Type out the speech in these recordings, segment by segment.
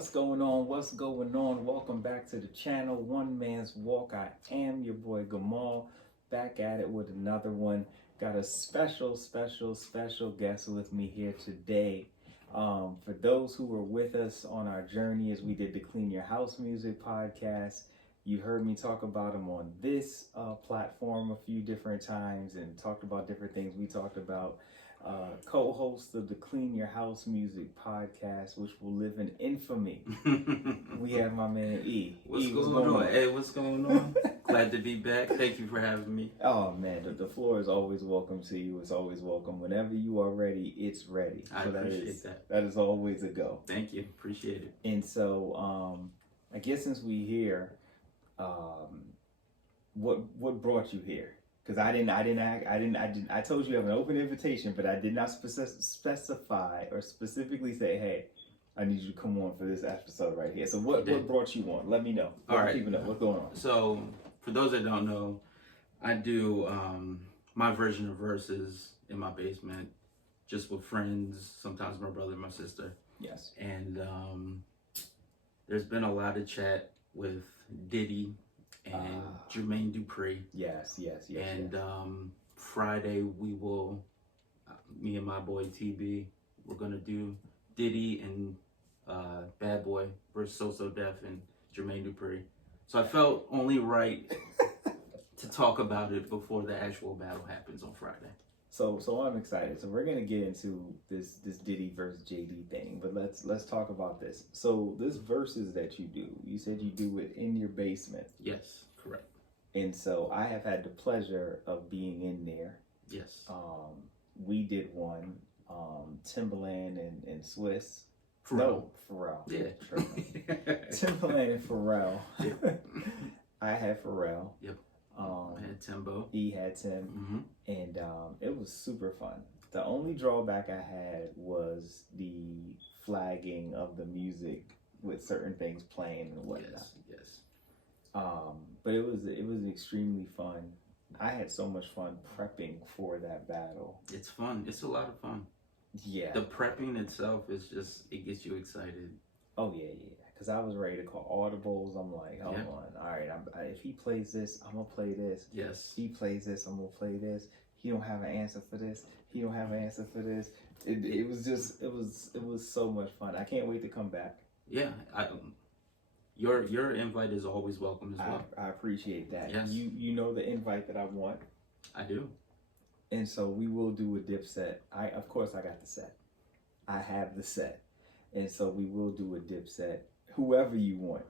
What's going on? What's going on? Welcome back to the channel, One Man's Walk. I am your boy Gamal, back at it with another one. Got a special guest with me here today. For those who were with us on our journey as we did the Clean Your House Music podcast, you heard me talk about him on this platform a few different times and talked about different things. We talked about co-host of the Clean Your House Music podcast, which will live in infamy. We have my man E. What's going on? Hey, what's going on? Glad to be back. Thank you for having me. Oh man, the floor is always welcome to you. It's always welcome. Whenever you are ready, it's ready. I appreciate that. That is always a go. Thank you. Appreciate it. And so, I guess since we here, what brought you here? Because I told you you have an open invitation, but I did not specify or specifically say, hey, I need you to come on for this episode right here. So what brought you on? Let me know. All right. Keeping up. What's going on? So for those that don't know, I do my version of Verzuz in my basement, just with friends, sometimes my brother and my sister. Yes. And there's been a lot of chat with Diddy and Jermaine Dupri. Yes. And Friday we will, me and my boy TB, we're gonna do Diddy and Bad Boy versus So Def and Jermaine Dupri. So I felt only right to talk about it before the actual battle happens on Friday. So I'm excited. So we're gonna get into this Diddy versus JD thing, but let's talk about this. So this verses that you said you do it in your basement. Yes, correct. And so I have had the pleasure of being in there. Yes. We did one, Timbaland and Swiss. Pharrell. No, Pharrell. Yeah. Timbaland and Pharrell. Yep. I had Pharrell. Yep. I had Timbo. He had Tim. And it was super fun. The only drawback I had was the flagging of the music with certain things playing and whatnot. Yes. But it was extremely fun. I had so much fun prepping for that battle. It's fun. It's a lot of fun. Yeah. The prepping itself is just, it gets you excited. Oh yeah. Because I was ready to call audibles. I'm like, hold on. All right, if he plays this, I'm gonna play this. Yes. He plays this, I'm gonna play this. He don't have an answer for this. He don't have an answer for this. It was so much fun. I can't wait to come back. Yeah. Your invite is always welcome as well. I appreciate that. Yes. You know the invite that I want. I do. And so we will do a dip set. Of course I got the set. I have the set. And so we will do a dip set. Whoever you want.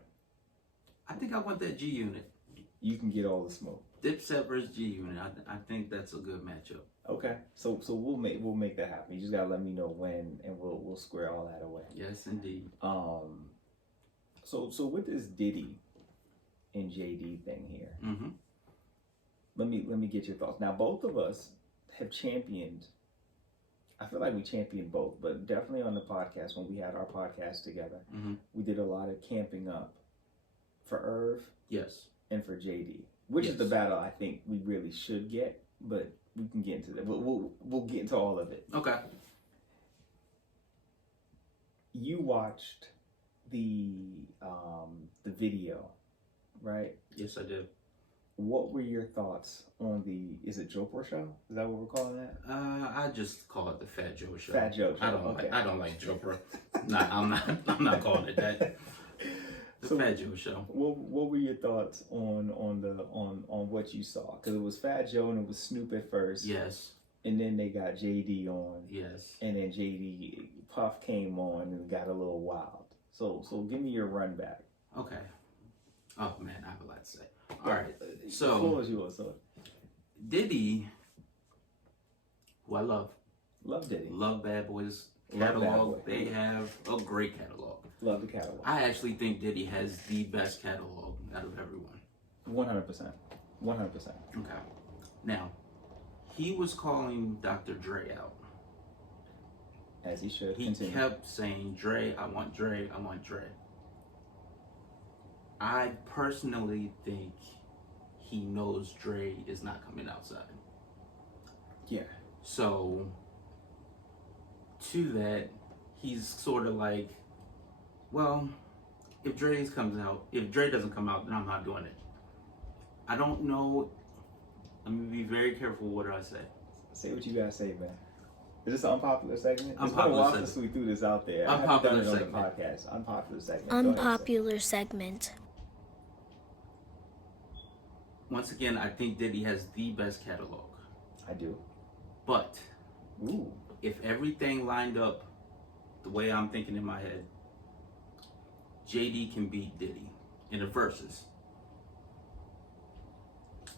I think I want that G unit. You can get all the smoke. Dipset versus G unit. I think that's a good matchup. Okay. So we'll make that happen. You just gotta let me know when, and we'll square all that away. Yes, indeed. So with this Diddy and JD thing here, let me get your thoughts. Now both of us have championed. I feel like we championed both, but definitely on the podcast when we had our podcast together, we did a lot of camping up for Irv. Yes. And for JD, which is the battle I think we really should get, but we can get into that. We'll get into all of it. Okay. You watched the video, right? Yes, I did. What were your thoughts on is it Jopra show? Is that what we're calling that? I just call it the Fat Joe show. Fat Joe show. I don't like Jopra. I'm not calling it that. The Fat Joe show. What were your thoughts on what you saw? Because it was Fat Joe and it was Snoop at first. Yes. And then they got JD on. Yes. And then Puff came on and got a little wild. So give me your run back. Okay. Oh man, I have a lot to say. All right. So the floor is yours. So Diddy, who I love Diddy. Love Bad Boys catalog. They have a great catalog. Love the catalog. I actually think Diddy has the best catalog out of everyone. 100%. 100%. Okay. Now, he was calling Dr. Dre out. As he should. He kept saying, Dre, I want Dre, I want Dre. I personally think he knows Dre is not coming outside. Yeah. So, to that, he's sort of like Well, if Dre doesn't come out, then I'm not doing it. I don't know. Let me be very careful what I say. Say what you gotta say, man. Is this an unpopular segment? It's been a Unpopular while segment. since we threw this out there. I haven't Unpopular done it on segment. the podcast. Unpopular segment. Unpopular segment. Once again, I think Diddy has the best catalog. I do. But Ooh. if everything lined up the way I'm thinking in my head, JD can beat Diddy in the verses.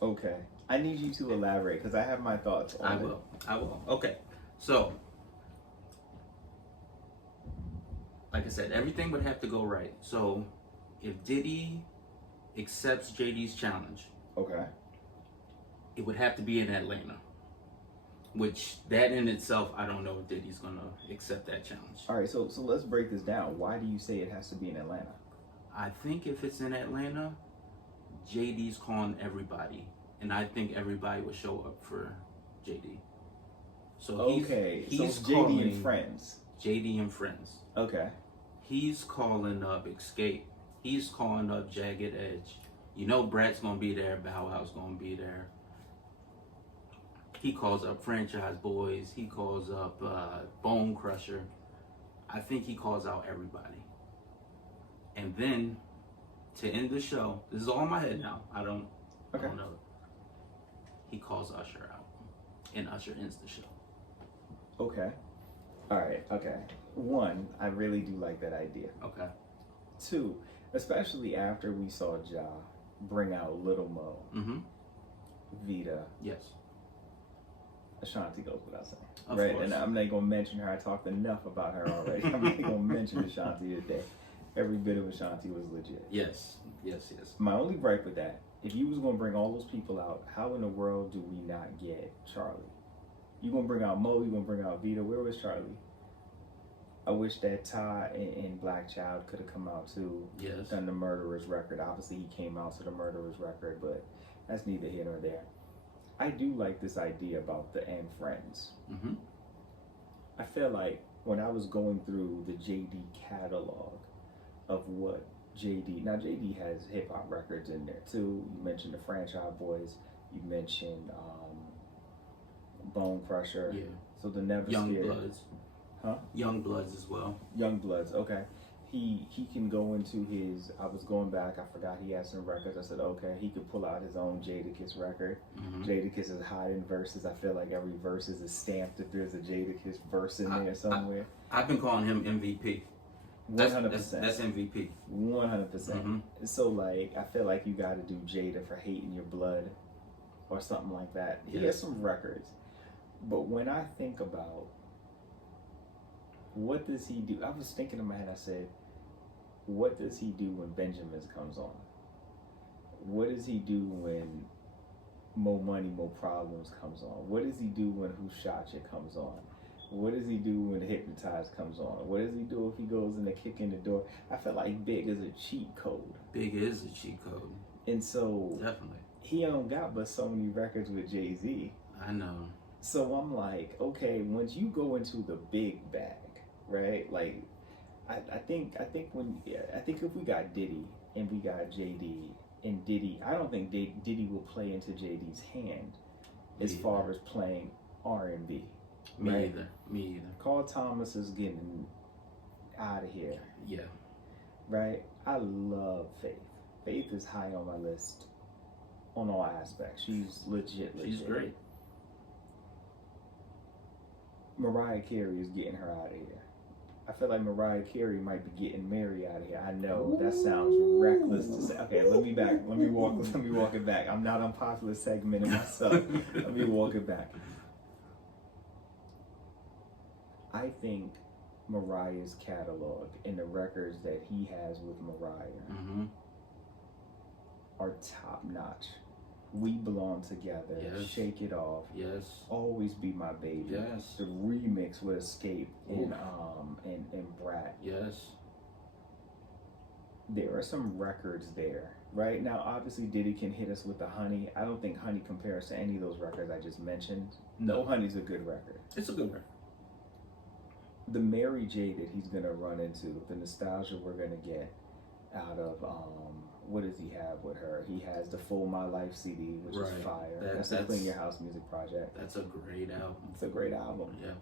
Okay. I need you to elaborate because I have my thoughts on it. I will. Okay. So, like I said, everything would have to go right. So, if Diddy accepts JD's challenge, Okay. it would have to be in Atlanta. Which, that in itself, I don't know if Diddy's going to accept that challenge. All right, so let's break this down. Why do you say it has to be in Atlanta? I think if it's in Atlanta, JD's calling everybody. And I think everybody would show up for JD. So he's JD calling and friends. JD and friends. Okay. He's calling up Escape. He's calling up Jagged Edge. You know Brat's gonna be there. Bow Wow's gonna be there. He calls up Franchise Boys. He calls up Bone Crusher. I think he calls out everybody. And then to end the show, this is all in my head now. I don't know. He calls Usher out, and Usher ends the show. Okay. All right. Okay. One, I really do like that idea. Okay. Two, especially after we saw Ja bring out Little Mo, Mm-hmm. Vita, Yes. Ashanti goes without saying. Of right? course. And I'm not going to mention her. I talked enough about her already. I'm not going to mention Ashanti today. Every bit of Ashanti was legit. Yes. My only gripe with that, if you was going to bring all those people out, how in the world do we not get Charlie? You going to bring out Mo, you going to bring out Vita. Where was Charlie? I wish that Ty and Black Child could have come out too. Yes. Done the Murderers record. Obviously he came out to the Murderers record, but that's neither here nor there. I do like this idea about the and friends. Mm-hmm. I feel like when I was going through the JD catalog of what now JD has hip hop records in there too. You mentioned the Franchise Boys. You mentioned Bone Crusher. Yeah. So the Never Young Scared. Bloods. Huh? Young Bloods as well. Young Bloods. Okay. He can go into his. I was going back. I forgot he had some records. I said okay. He could pull out his own Jadakiss record. Mm-hmm. Jadakiss is hiding verses. I feel like every verse is stamped if there's a Jadakiss verse in there somewhere. I've been calling him MVP. 100%. That's MVP. 100%. Mm-hmm. So like, I feel like you got to do Jada for Hating Your Blood, or something like that. He has some records, but when I think about what does he do, I was thinking in my head. I said, what does he do when Benjamin's comes on? What does he do when More Money, More Problems comes on? What does he do when Who Shot You comes on? What does he do when Hypnotized comes on? What does he do if he goes in to kick in the door? I feel like Big is a cheat code. Big is a cheat code. And so Definitely. he don't got but so many records with Jay-Z. I know. So I'm like, okay, once you go into the big bag, right? Like, I think if we got Diddy and we got JD and Diddy, I don't think Diddy will play into JD's hand as far as playing R&B. Me either. Carl Thomas is getting out of here. Yeah. Right? I love Faith. Faith is high on my list on all aspects. She's legit. She's great. Mariah Carey is getting her out of here. I feel like Mariah Carey might be getting Mary out of here. I know that sounds reckless to say. Okay, let me walk it back. I'm not unpopular segmenting myself. Let me walk it back. I think Mariah's catalog and the records that he has with Mariah Mm-hmm. are top notch. We Belong Together, Yes. Shake It Off, Yes. Always Be My Baby, Yes. the remix with Escape and Brat. Yes. There are some records there. Right now, obviously Diddy can hit us with the Honey. I don't think Honey compares to any of those records I just mentioned. No, Honey's a good record. It's a good record. the Mary J that he's gonna run into, the nostalgia we're gonna get out of what does he have with her? He has the Full My Life CD, which is fire. That's a Clean Your House music project. That's a great album. It's a great album. Yeah.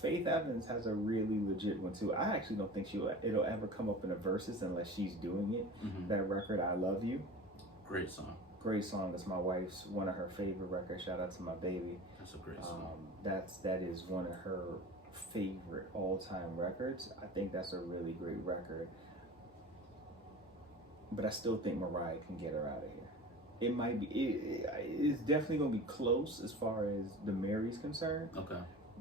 Faith Evans has a really legit one too. I actually don't think it'll ever come up in a Verzuz unless she's doing it. That record, I Love You. Great song. Great song. It's my wife's one of her favorite records. Shout out to my baby. That's a great song. That is one of her favorite all-time records. I think that's a really great record. But I still think Mariah can get her out of here. It might be. It's definitely gonna be close as far as the Mary's concerned. Okay.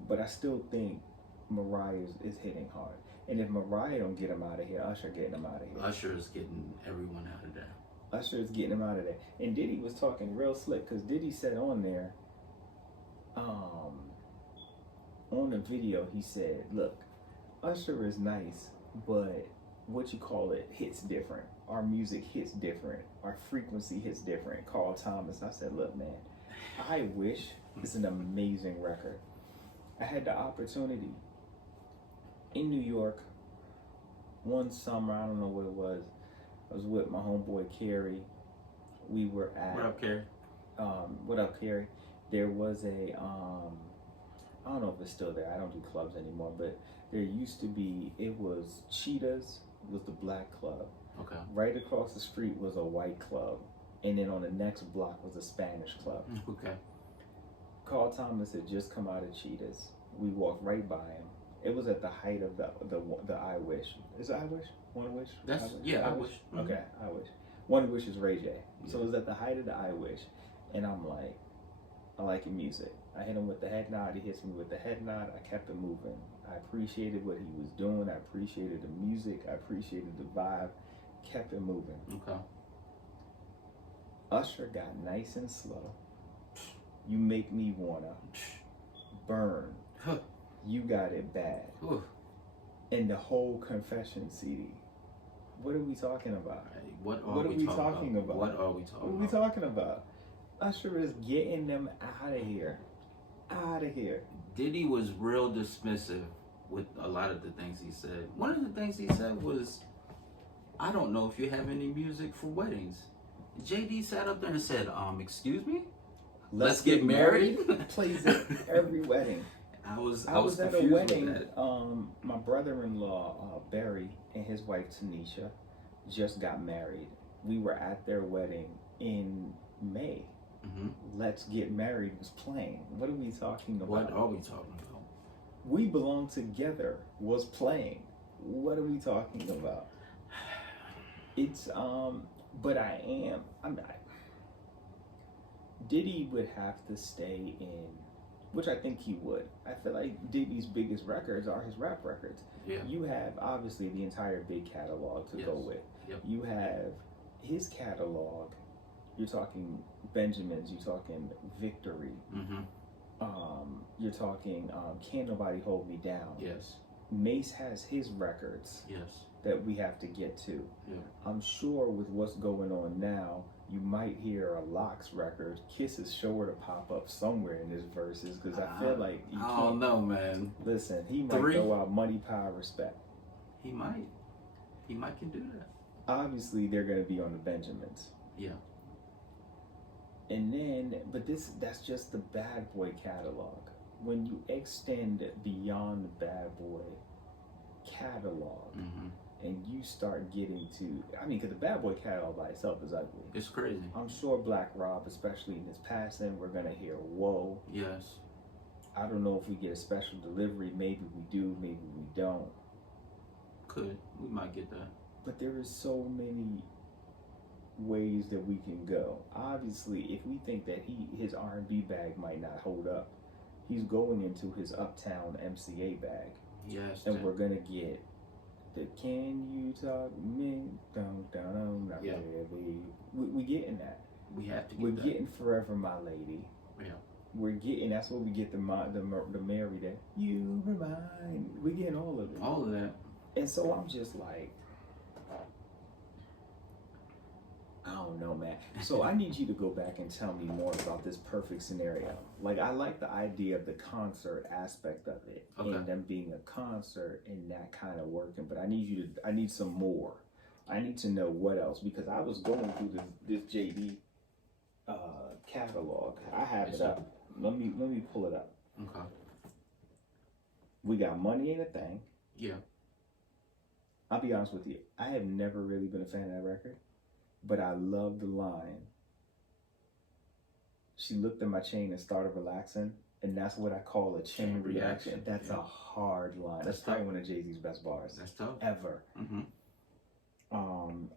But I still think Mariah is hitting hard. And if Mariah don't get him out of here, Usher getting him out of here. Usher is getting everyone out of there. Usher is getting him out of there. And Diddy was talking real slick because Diddy said on there, on the video, he said, look, Usher is nice, but what you call it hits different. Our music hits different. Our frequency hits different. Carl Thomas. I said, look, man, I Wish is an amazing record. I had the opportunity in New York one summer, I don't know what it was. I was with my homeboy Kerry. We were at What up, Kerry? What up, Kerry? There was a I don't know if it's still there. I don't do clubs anymore, but there used to be, it was Cheetahs was the black club. Okay. Right across the street was a white club. And then on the next block was a Spanish club. Okay. Carl Thomas had just come out of Cheetahs. We walked right by him. It was at the height of the I Wish. Is it I Wish? One Wish? That's, I Wish. Okay, I Wish. One Wish is Ray J. So it was at the height of the I Wish. And I'm like, I like your music. I hit him with the head nod. He hits me with the head nod. I kept it moving. I appreciated what he was doing. I appreciated the music. I appreciated the vibe. Kept it moving. Okay. Usher got nice and slow. You make me wanna burn. You got it bad. And the whole Confession CD. What are we talking about? What are we talking about? What are we talking about? Usher is getting them out of here. Out of here. Diddy was real dismissive with a lot of the things he said. One of the things he said was, I don't know if you have any music for weddings. JD sat up there and said, excuse me? Let's get married? Plays at every wedding. I was at a wedding. My brother-in-law, Barry, and his wife, Tanisha, just got married. We were at their wedding in May. Let's Get Married was playing. What are we talking about? What are we talking about? We Belong Together was playing. What are we talking about? It's but Diddy would have to stay in, which I think he would. I feel like Diddy's biggest records are his rap records. Yeah. You have obviously the entire big catalog to go with. Yep. You have his catalog. You're talking Benjamins. You're talking Victory. You're talking Can't Nobody Hold Me Down. Yes. Mace has his records. Yes. That we have to get to. Yeah. I'm sure with what's going on now, you might hear a Locks record. Kiss is sure to pop up somewhere in his verses because I feel like you I don't know, man. Listen, he might throw out Money, Power, Respect. He might can do that. Obviously, they're going to be on the Benjamins. Yeah. And then, but that's just the Bad Boy catalog. When you extend beyond the Bad Boy catalog, and you start getting to, because the Bad Boy catalog by itself is ugly. It's crazy. I'm sure Black Rob, especially in his passing, we're gonna hear Whoa. Yes. I don't know if we get a special delivery. Maybe we do, maybe we don't. We might get that. But there is so many ways that we can go. Obviously, if we think that his R&B bag might not hold up, he's going into his Uptown MCA bag. Yes. And we're gonna get the Can You Talk Me? Yeah. We getting that. We have to get We're that. getting Forever My Lady. Yeah. We're getting, that's where we get the Mary that you remind. We're getting all of it. All of that. And so I'm just like, I don't know, man. So I need you to go back and tell me more about this perfect scenario. Like, I like the idea of the concert aspect of it, and them being a concert and that kind of working. But I need some more. I need to know what else, because I was going through this JD catalog. I have it up. Let me pull it up. Okay. We got Money Ain't a Thing. Yeah. I'll be honest with you. I have never really been a fan of that record, but I love the line. She looked at my chain and started relaxing, and that's what I call a chain reaction. That's a hard line. That's probably one of Jay-Z's best bars. That's tough. Ever. Mm-hmm.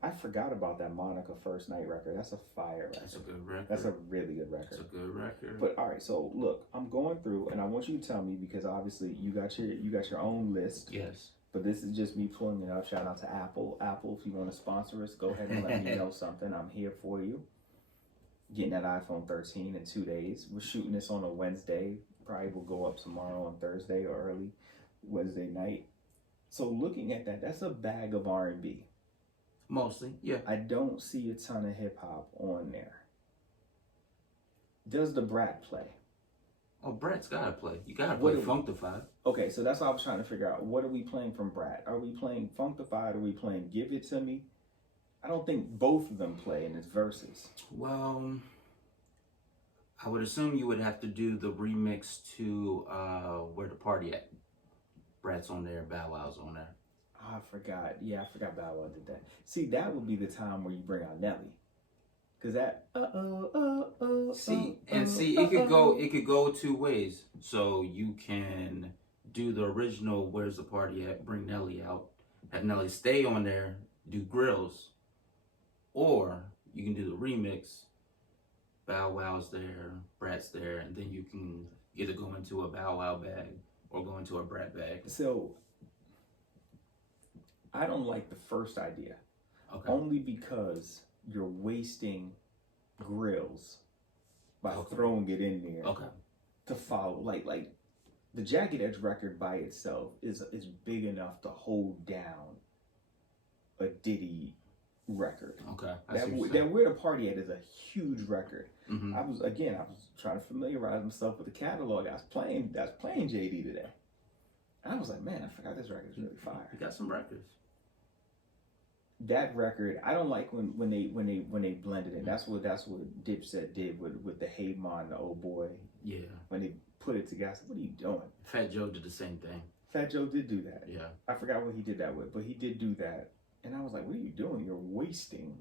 I forgot about that Monica First Night record. That's a fire record. That's a good record. That's a really good record. That's a good record. But all right, so look, I'm going through, and I want you to tell me, because obviously you got your own list. Yes. But this is just me pulling it up. Shout out to Apple. Apple, if you want to sponsor us, go ahead and let me know something. I'm here for you. Getting that iPhone 13 in 2 days. We're shooting this on a Wednesday. Probably will go up tomorrow on Thursday or early Wednesday night. So looking at that, that's a bag of R&B. Mostly, yeah. I don't see a ton of hip hop on there. Does the Brat play? Oh, Brat's gotta play. You gotta play Funkdafied. Okay, so that's what I was trying to figure out. What are we playing from Brat? Are we playing Funkdafied? Are we playing Give It To Me? I don't think both of them play in its verses. Well, I would assume you would have to do the remix to Where the Party At. Brat's on there, Bow Wow's on there. I forgot. Yeah, I forgot Bow Wow did that. See, that would be the time where you bring out Nelly. Cause that it could go two ways. So you can do the original Where's the Party At, bring Nelly out, have Nelly stay on there, do grills, or you can do the remix, Bow Wow's there, Brat's there, and then you can either go into a Bow Wow bag or go into a Brat bag. So I don't like the first idea. Okay. Only because you're wasting grills by throwing it in there to follow. Like the Jagged Edge record by itself is big enough to hold down a Diddy record. Okay. That Where the Party At is a huge record. Mm-hmm. I was trying to familiarize myself with the catalog. I was playing JD today. And I was like, man, I forgot this record is really fire. You got some records. That record, I don't like when they blended it. That's what Dipset did with the Hey Ma and the Oh Boy. Yeah. When they put it together, I said, what are you doing? Fat Joe did the same thing. Fat Joe did do that. Yeah. I forgot what he did that with, but he did do that. And I was like, what are you doing? You're wasting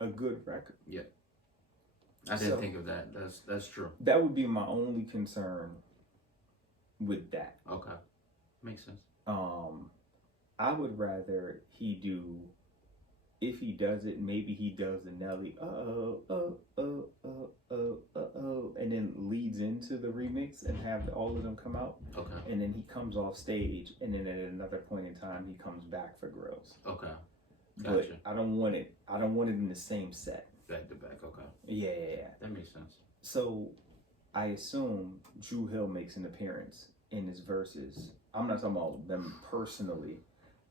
a good record. Yeah. I didn't think of that. That's true. That would be my only concern with that. Okay. Makes sense. I would rather he do, if he does it, maybe he does the Nelly, and then leads into the remix and have all of them come out. Okay. And then he comes off stage, and then at another point in time, he comes back for grills. Okay. Gotcha. But I don't want it in the same set. Back to back, okay. Yeah. That makes sense. So I assume Drew Hill makes an appearance in his verses. I'm not talking about them personally,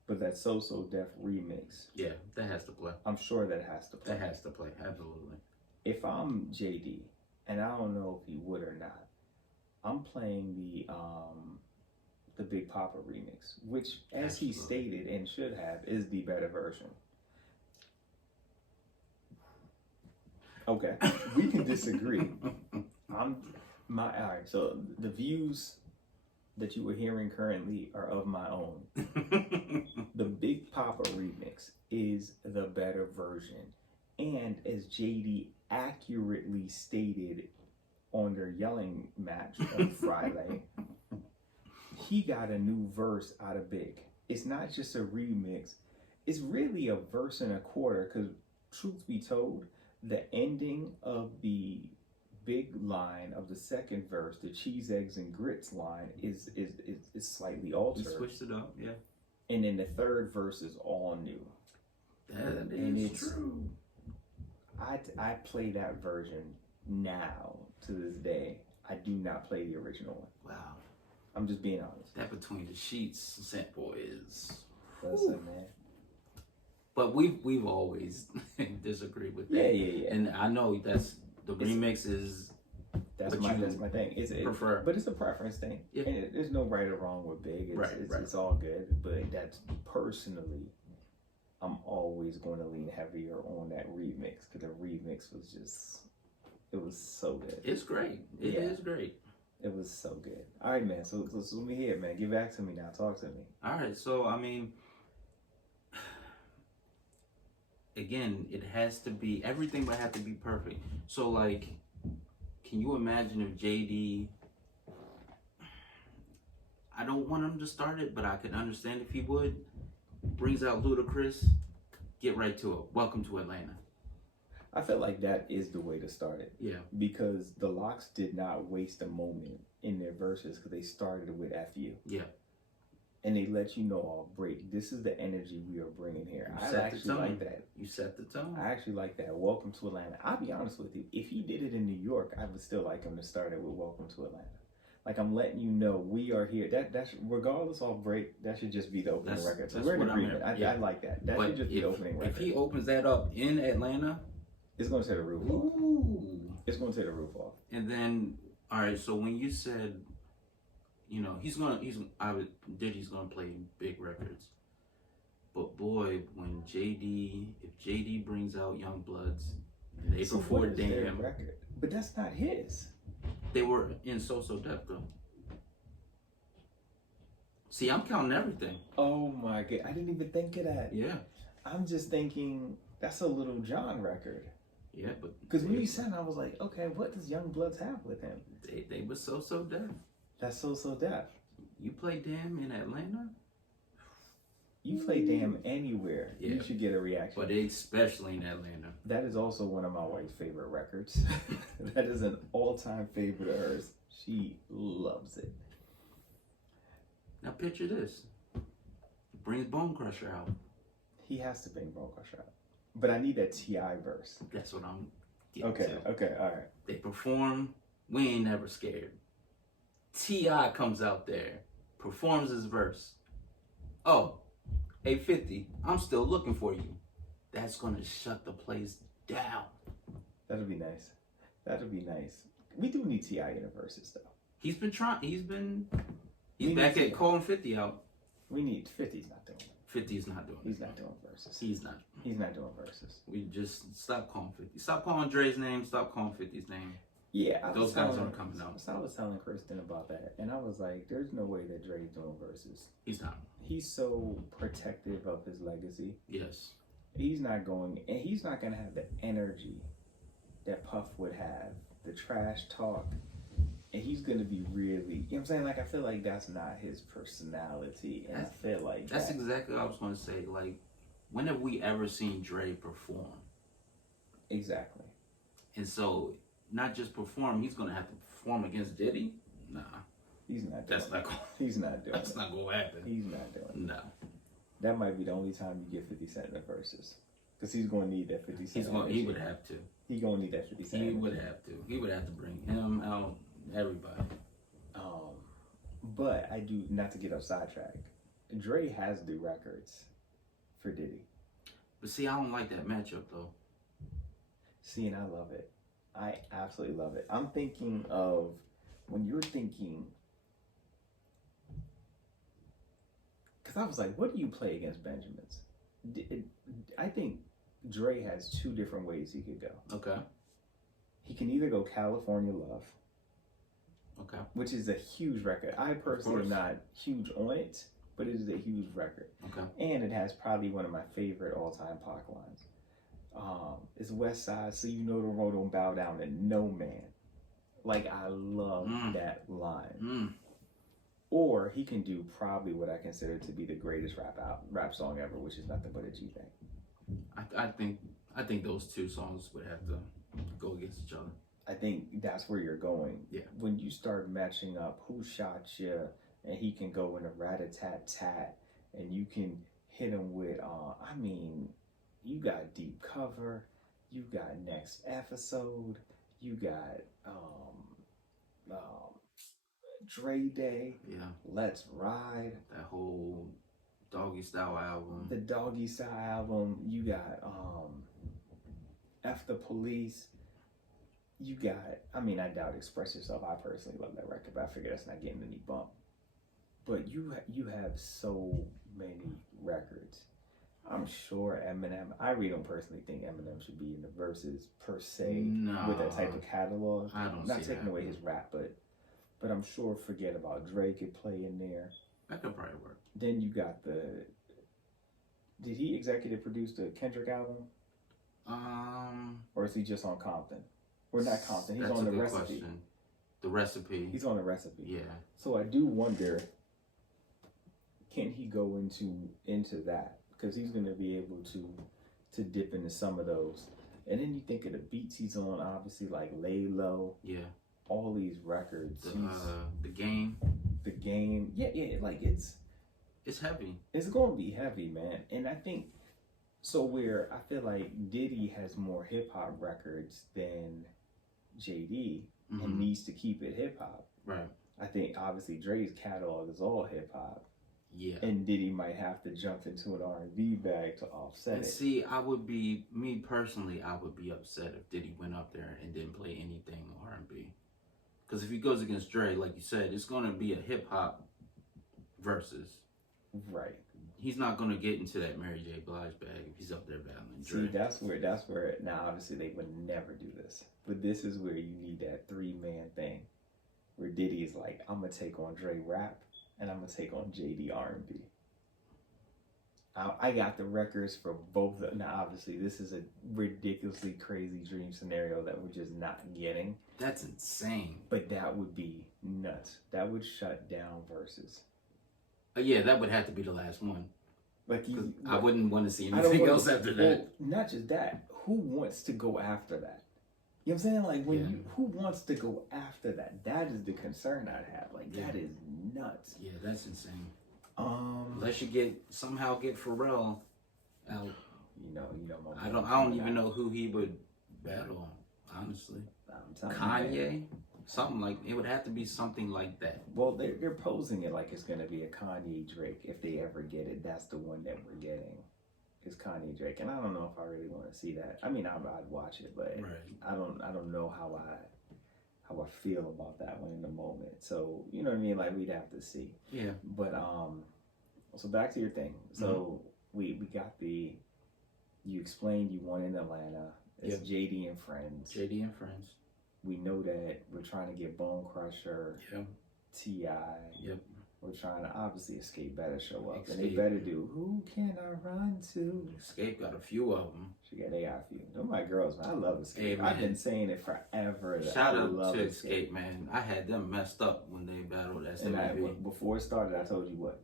but that So So Def remix. Yeah, that has to play. I'm sure that has to play. That has to play, absolutely. If I'm JD, and I don't know if he would or not, I'm playing the Big Papa remix, which, as he stated and should have, is the better version. Okay, we can disagree. All right. So the views that you were hearing currently are of my own. The Big Papa remix is the better version, and as JD accurately stated on their yelling match on Friday, he got a new verse out of Big. It's not just a remix; it's really a verse and a quarter. Because truth be told, the ending of the Big line of the second verse, the cheese, eggs, and grits line, is slightly altered. He switched it up, yeah. And then the third verse is all new. That is true. I play that version now to this day. I do not play the original one. Wow. I'm just being honest. That Between the Sheets sample is. Listen, man. But we've always disagreed with that. Yeah. And I know that's the remix is that's my thing. Prefer, but it's a preference thing. Yeah. And there's no right or wrong with Big. Right. It's all good. But that's personally, I'm always going to lean heavier on that remix because the remix was just, it was so good. It's great. It is great. It was so good. All right, man. So let me hear it, man. Get back to me now. Talk to me. All right. So I mean, again, it has to be, everything would have to be perfect. So like, can you imagine if JD, I don't want him to start it, but I could understand if he would, brings out Ludacris, get right to it. Welcome to Atlanta. I feel like that is the way to start it. Yeah. Because the Locks did not waste a moment in their verses because they started with FU. Yeah. And they let you know, all break. This is the energy we are bringing here. I actually like that. You set the tone. I actually like that. Welcome to Atlanta. I'll be honest with you. If he did it in New York, I would still like him to start it with Welcome to Atlanta. Like, I'm letting you know we are here. That regardless of break, that should just be the opening record. So we're in agreement. I like that. That should just be the opening record. If he opens that up in Atlanta, it's going to tear the roof off. It's going to tear the roof off. And then, all right. So when you said, you know, Diddy's gonna play big records, but boy, when if JD brings out Young Bloods, and they perform Damn, record, but that's not his. They were in So Def though. See, I'm counting everything. Oh my god, I didn't even think of that. Yeah, I'm just thinking that's a Little John record. Yeah, but because when you said it, I was like, okay, what does Young Bloods have with him? They were So Def. That's So Def. You play Damn in Atlanta? You play Damn anywhere. Yeah. You should get a reaction. But especially in Atlanta. That is also one of my wife's favorite records. That is an all-time favorite of hers. She loves it. Now picture this. Brings Bone Crusher out. He has to bring Bone Crusher out. But I need that T.I. verse. That's what I'm getting to. Okay, all right. They perform. We ain't never scared. T.I. comes out there, performs his verse. Oh, 850, I'm still looking for you. That's gonna shut the place down. That'll be nice. We do need T.I. in the verses though. He's been trying. He's back at calling 50 out. We need 50's not doing it. 50's not doing it. He's not doing verses. He's not doing verses. We just stop calling 50. Stop calling Dre's name. Stop calling 50's name. Yeah, those guys aren't coming out. So I was telling Kristen about that, and I was like, "There's no way that Dre's doing verses. He's not. He's so protective of his legacy. Yes. He's not going to have the energy that Puff would have, the trash talk, and he's going to be really, you know what I'm saying? Like, I feel like that's not his personality, and I feel like that's exactly what I was going to say. Like, when have we ever seen Dre perform? Exactly. And so, not just perform, he's going to have to perform against Diddy? Nah. He's not doing it. He's not doing That's not going to happen. He's not doing it. No. That might be the only time you get 50 Cent in the verses. Because he's going to need that 50 Cent. He would have to. He's going to need that 50 Cent. He would have to. He would have to bring him out, everybody. But I do, not to get off sidetracked, Dre has the records for Diddy. But see, I don't like that matchup, though. See, and I love it. I absolutely love it. I'm thinking of, when you're thinking, because I was like, what do you play against Benjamins? I think Dre has two different ways he could go. Okay. He can either go California Love. Okay. Which is a huge record. I personally am not huge on it, but it is a huge record. Okay. And it has probably one of my favorite all-time Pac lines. It's West Side, so you know the road don't bow down to no man. Like, I love that line. Or he can do probably what I consider to be the greatest rap song ever, which is Nothing But a G-Thing. I think those two songs would have to go against each other. I think that's where you're going. Yeah. When you start matching up Who Shot Ya, and he can go in a rat-a-tat-tat, and you can hit him with, you got Deep Cover, you got Next Episode, you got Dre Day, yeah, Let's Ride. That whole Doggy Style album. The Doggy Style album. You got F the Police. You got, I mean, I doubt Express Yourself. I personally love that record, but I figure that's not getting any bump. But you have so many records. I'm sure Eminem, I really don't personally think Eminem should be in the Verzuz per se with that type of catalog. I don't Not see taking that. away his rap, but I'm sure Forget About Dre could play in there. That could probably work. Then you got did he executive produce the Kendrick album? Or is he just on Compton? Or not Compton, he's on the Recipe. Question. The Recipe. He's on the Recipe. Yeah. So I do wonder, can he go into that? Because he's going to be able to dip into some of those. And then you think of the beats he's on, obviously, like Lay Low. Yeah. All these records. The Game. The Game. Yeah, like it's heavy. It's going to be heavy, man. And I think, so where I feel like Diddy has more hip-hop records than JD and needs to keep it hip-hop. Right. I think, obviously, Dre's catalog is all hip-hop. Yeah. And Diddy might have to jump into an R&B bag to offset and it. See, me personally, I would be upset if Diddy went up there and didn't play anything R&B. Because if he goes against Dre, like you said, it's going to be a hip-hop versus. Right. He's not going to get into that Mary J. Blige bag if he's up there battling Dre. See, that's where, now obviously they would never do this. But this is where you need that three-man thing. Where Diddy is like, I'm going to take on Dre rap. And I'm going to take on JD R&B. I got the records for both. Now, obviously, this is a ridiculously crazy dream scenario that we're just not getting. That's insane. But that would be nuts. That would shut down Verzuz. Yeah, that would have to be the last one. Like I wouldn't want to see anything else after that. Not just that. Who wants to go after that? You know what I'm saying? Like, who wants to go after that? That is the concern I'd have. Like, that is nuts. Yeah, that's insane. Unless you somehow get Pharrell out. You know, I don't even know who he would battle, honestly. Kanye? Something like, it would have to be something like that. Well, they're posing it like it's going to be a Kanye Drake. If they ever get it, that's the one that we're getting. Is Kanye Drake, and I don't know if I really want to see that. I mean, I'd watch it, but I don't know how I feel about that one in the moment. So you know what I mean? Like we'd have to see. Yeah. But so back to your thing. So we got you explained you won in Atlanta. It's JD and Friends. JD and Friends. We know that we're trying to get Bone Crusher. Yep. T.I. Yep. We're trying to, obviously, Escape better show up. Escape. And they better do, who can I run to? Escape got a few of them. She got a few. They're my girls, man. I love Escape. Hey, I've been saying it forever. Shout out to Escape, man. I had them messed up when they battled SWV. Before it started, I told you what?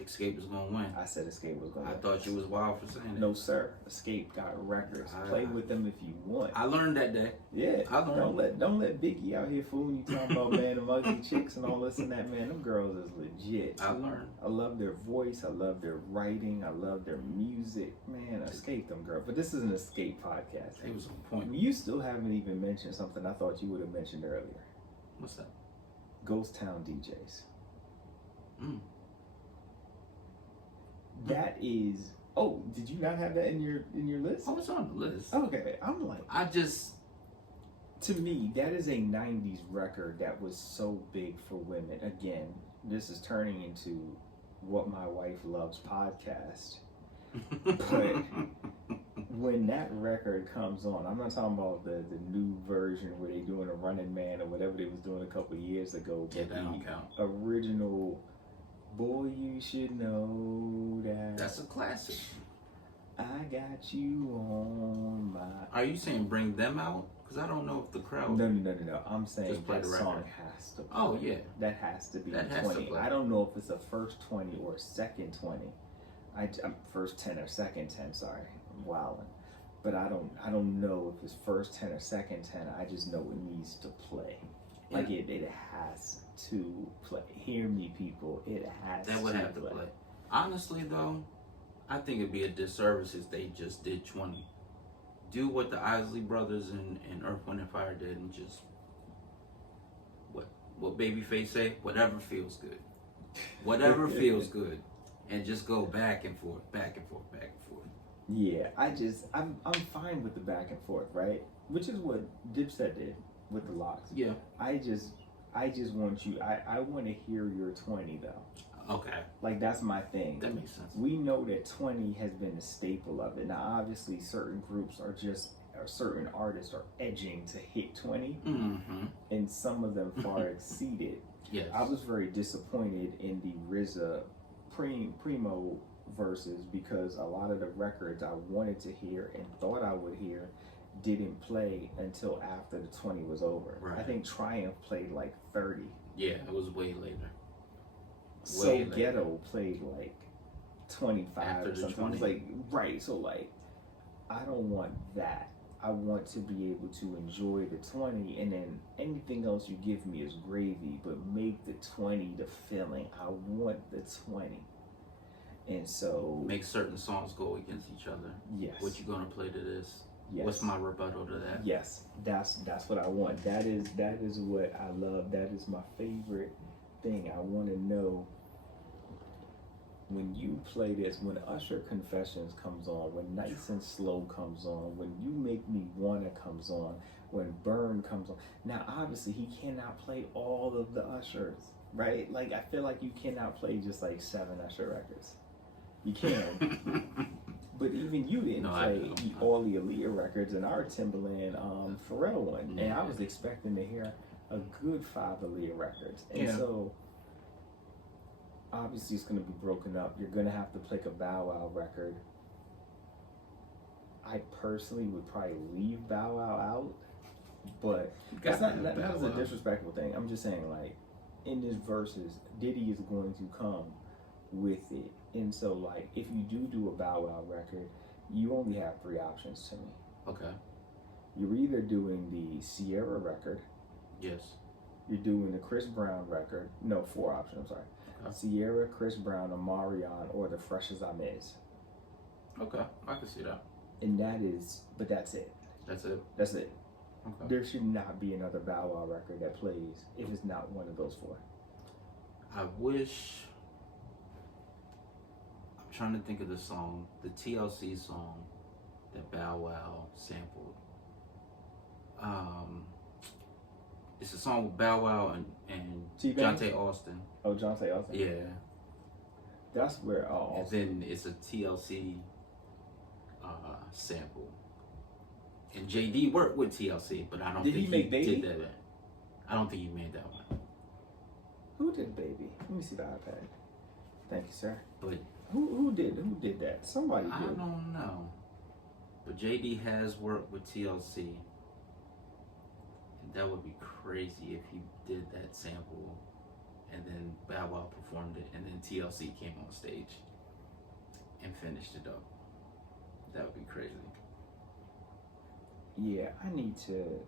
Escape was going to win. I said Escape was going to win. I thought you was wild for saying that. No, sir. Escape got records. Play with them if you want. I learned that day. Yeah. Don't let Biggie out here fooling you talking about, man, them ugly chicks and all this and that, man. Them girls is legit. I learned. I love their voice. I love their writing. I love their music. Man, Escape them girls. But this is an Escape podcast. It was on point. You still haven't even mentioned something I thought you would have mentioned earlier. What's that? Ghost Town DJs. That is. Oh, did you not have that in your list? Oh, it's on the list. Okay, I'm like. To me, that is a '90s record that was so big for women. Again, this is turning into What My Wife Loves podcast. But when that record comes on, I'm not talking about the new version where they doing a Running Man or whatever they was doing a couple of years ago. Yeah, that don't count. Original. Boy, you should know that. That's a classic. I got you on my. Are you saying bring them out? Because I don't know if the crowd. No. I'm saying just play that the song record. has to. Play. Oh yeah. That has to be that 20. To I don't know if it's a first 20 or second 20. I'm first 10 or second 10. Sorry, I'm wilding. But I don't know if it's first 10 or second 10. I just know it needs to play. Like it has to play. Hear me, people. It has to play. That would have to play. Honestly, though, I think it'd be a disservice if they just did 20. Do what the Isley Brothers and Earth, Wind & Fire did and just what Babyface say? Whatever feels good. Whatever feels good. and just go back and forth, back and forth, back and forth. Yeah, I'm fine with the back and forth, right? Which is what Dipset did with the locks. Yeah. I just want you. I want to hear your 20 though. Okay. Like that's my thing. That makes sense. We know that 20 has been a staple of it. Now, obviously, certain groups are just, or certain artists are edging to hit 20, and some of them far exceed it. Yes. I was very disappointed in the RZA Primo verses because a lot of the records I wanted to hear and thought I would hear didn't play until after the 20 was over. Right. I think Triumph played like 30. Yeah, it was way later. So Ghetto played like 25 after or the something. 20. It's like, right, so like, I don't want that. I want to be able to enjoy the 20, and then anything else you give me is gravy, but make the 20 the feeling. I want the 20. And so make certain songs go against each other. Yes. What you gonna play to this? Yes. What's my rebuttal to that? Yes, that's what I want. That is what I love. That is my favorite thing. I want to know when you play this, when Usher Confessions comes on, when Nice and Slow comes on, when You Make Me Wanna comes on, when Burn comes on. Now, obviously, he cannot play all of the Ushers, right? Like, I feel like you cannot play just like 7 Usher records. You can. But even you didn't play all the Aaliyah records and our Timbaland Pharrell one. And I was expecting to hear a good 5 Aaliyah records. And so, obviously it's going to be broken up. You're going to have to pick a Bow Wow record. I personally would probably leave Bow Wow out. But that's not, that was a disrespectful thing. I'm just saying, like, in this verses, Diddy is going to come with it. And so, like, if you do a Bow Wow record, you only have 3 options to me. Okay. You're either doing the Sierra record. Yes. You're doing the Chris Brown record. No, 4 options, I'm sorry. Okay. Sierra, Chris Brown, Omarion, or the Fresh as I'm Is. Okay, I can see that. And that is, but that's it. That's it? That's it. Okay. There should not be another Bow Wow record that plays if it's not one of those 4. I wish... I'm trying to think of the song, the TLC song that Bow Wow sampled. It's a song with Bow Wow and Jonte Austin. Oh, Jonte Austin? Yeah. That's where and then it's a TLC sample. And JD worked with TLC, but I don't think he did that. I don't think he made that one. Who did Baby? Let me see the iPad. Thank you, sir. But who did that? Somebody did. I don't know. But JD has worked with TLC. And that would be crazy if he did that sample and then Bow Wow performed it and then TLC came on stage and finished it up. That would be crazy. Yeah, I need to...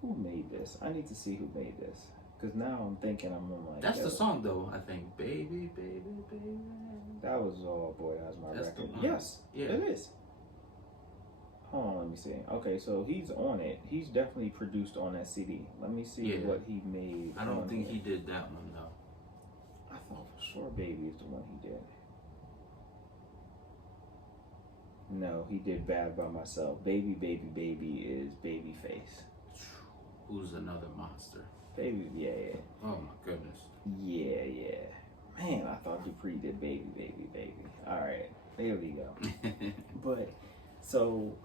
Who made this? I need to see who made this. Because now I'm thinking, I'm like... That's the song, though, I think. Baby, baby, baby. That was, oh boy, that was my record. Yes, yeah. It is. Hold on, let me see. Okay, so he's on it. He's definitely produced on that CD. Let me see what he made. I don't think he did that one, though. I thought for sure Baby is the one he did. No, he did Bad by Myself. Baby, Baby, Baby is Babyface. Who's another monster? Baby, yeah. Oh my goodness. Yeah. Man, I thought Dupri did Baby, Baby, Baby. All right, there we go. But so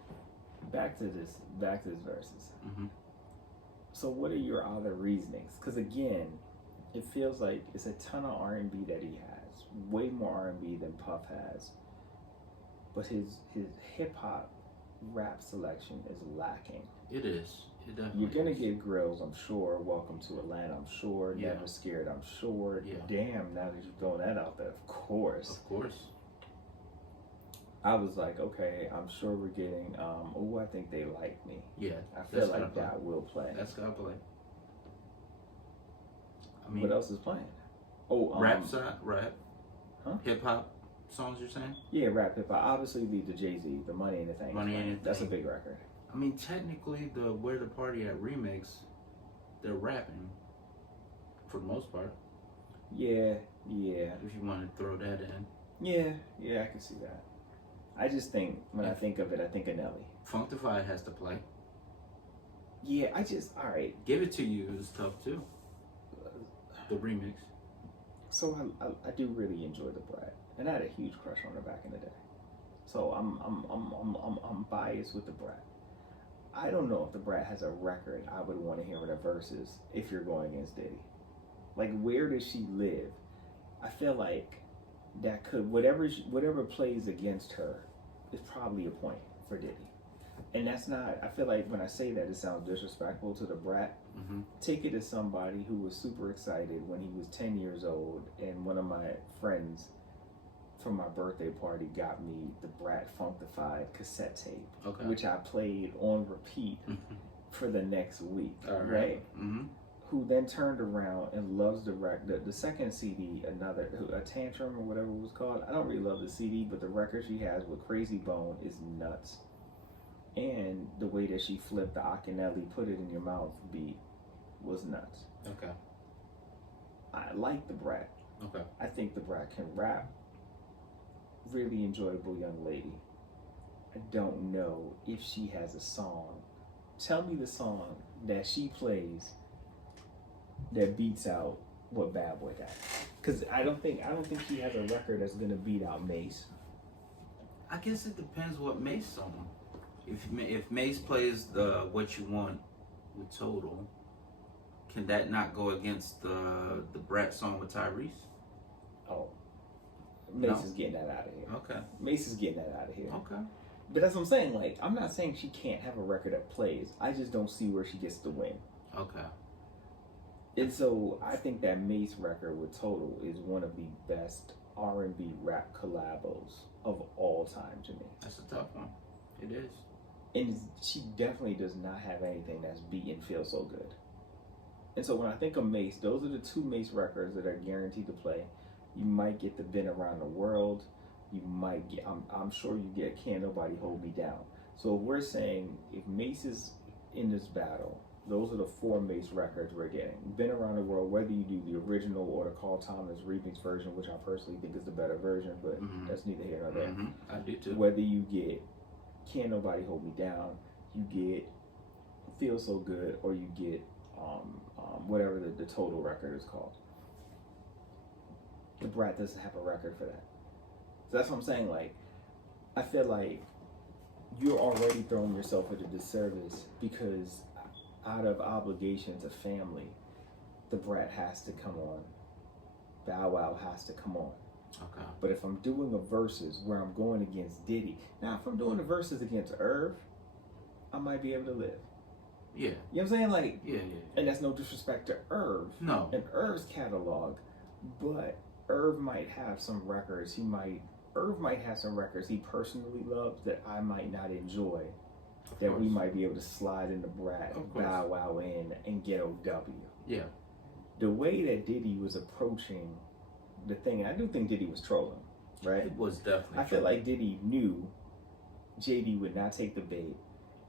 back to this verses. Mm-hmm. So what are your other reasonings? Because again, it feels like it's a ton of R&B that he has, way more R&B than Puff has. But his hip hop rap selection is lacking. It is. It definitely You're gonna is. get Grills, I'm sure. Welcome to Atlanta, I'm sure. Yeah. Never Scared, I'm sure. Yeah. Damn, now that you're throwing that out there, of course. Of course. I was like, okay, I'm sure we're getting, I think They Like Me. Yeah. I feel like that will play. That's gotta play. I mean, what else is playing? Oh, rap side, rap. Huh? Hip hop songs you're saying? Yeah, rap hip hop. Obviously, the Jay-Z, the Money Ain't a Thing. Money Ain't a That's a Thing. big record. I mean, technically, the Where the Party At remix, they're rapping for the most part. Yeah, Yeah. If you want to throw that in. Yeah, I can see that. I just think, when I think of it, I think of Nelly. Funkdafied has to play. Yeah, alright. Give It To You is tough too. The remix. So I do really enjoy the Brat, and I had a huge crush on her back in the day. So I'm biased with the Brat. I don't know if the Brat has a record I would want to hear in a versus if you're going against Diddy. Like, where does she live? I feel like that could whatever plays against her is probably a point for Diddy. And that's not, I feel like when I say that, it sounds disrespectful to the Brat. Mm-hmm. Take it as somebody who was super excited when he was 10 years old, and one of my friends from my birthday party got me the Brat Funkdafied cassette tape, which I played on repeat for the next week, right? Mm-hmm. Who then turned around and loves the second CD, a Tantrum or whatever it was called. I don't really love the CD, but the record she has with Crazy Bone is nuts. And the way that she flipped the Akinelli "Put It in Your Mouth" beat was nuts. Okay. I like the Brat. Okay. I think the Brat can rap. Really enjoyable young lady. I don't know if she has a song. Tell me the song that she plays that beats out what Bad Boy got. Because I don't think she has a record that's gonna beat out Mace. I guess it depends what Mace song. If Mace plays the What You Want with Total, can that not go against the Brat song with Tyrese? Oh, Mace is getting that out of here. Okay. Mace is getting that out of here. Okay. But that's what I'm saying. Like, I'm not saying she can't have a record that plays. I just don't see where she gets the win. Okay. And so I think that Mace record with Total is one of the best R&B rap collabos of all time to me. That's a tough one. It is. And she definitely does not have anything that's beat and feel so good. And so when I think of Mace, those are the two Mace records that are guaranteed to play. You might get the Been Around the World. You might get, I'm sure you get Can't Nobody Hold Me Down. So if we're saying if Mace is in this battle, those are the four Mace records we're getting. Been Around the World, whether you do the original or the Carl Thomas remix version, which I personally think is the better version, but that's neither here nor there. Mm-hmm. I do too. Whether you get Can't Nobody Hold Me Down, you get Feel So Good, or you get whatever the total record is called. The Brat doesn't have a record for that. So that's what I'm saying. Like, I feel like you're already throwing yourself at a disservice because out of obligation to family, the Brat has to come on. Bow Wow has to come on. Okay. But if I'm doing a versus where I'm going against Diddy, now if I'm doing a versus against Irv, I might be able to live. Yeah. You know what I'm saying? Like, yeah. And that's no disrespect to Irv. No. And Irv's catalog, but Irv might have some records. Irv might have some records he personally loves that I might not enjoy. That we might be able to slide in the Brat and Bow Wow in and get OW. Yeah. The way that Diddy was approaching the thing, and I do think Diddy was trolling, right? It was definitely. I feel like Diddy knew JD would not take the bait,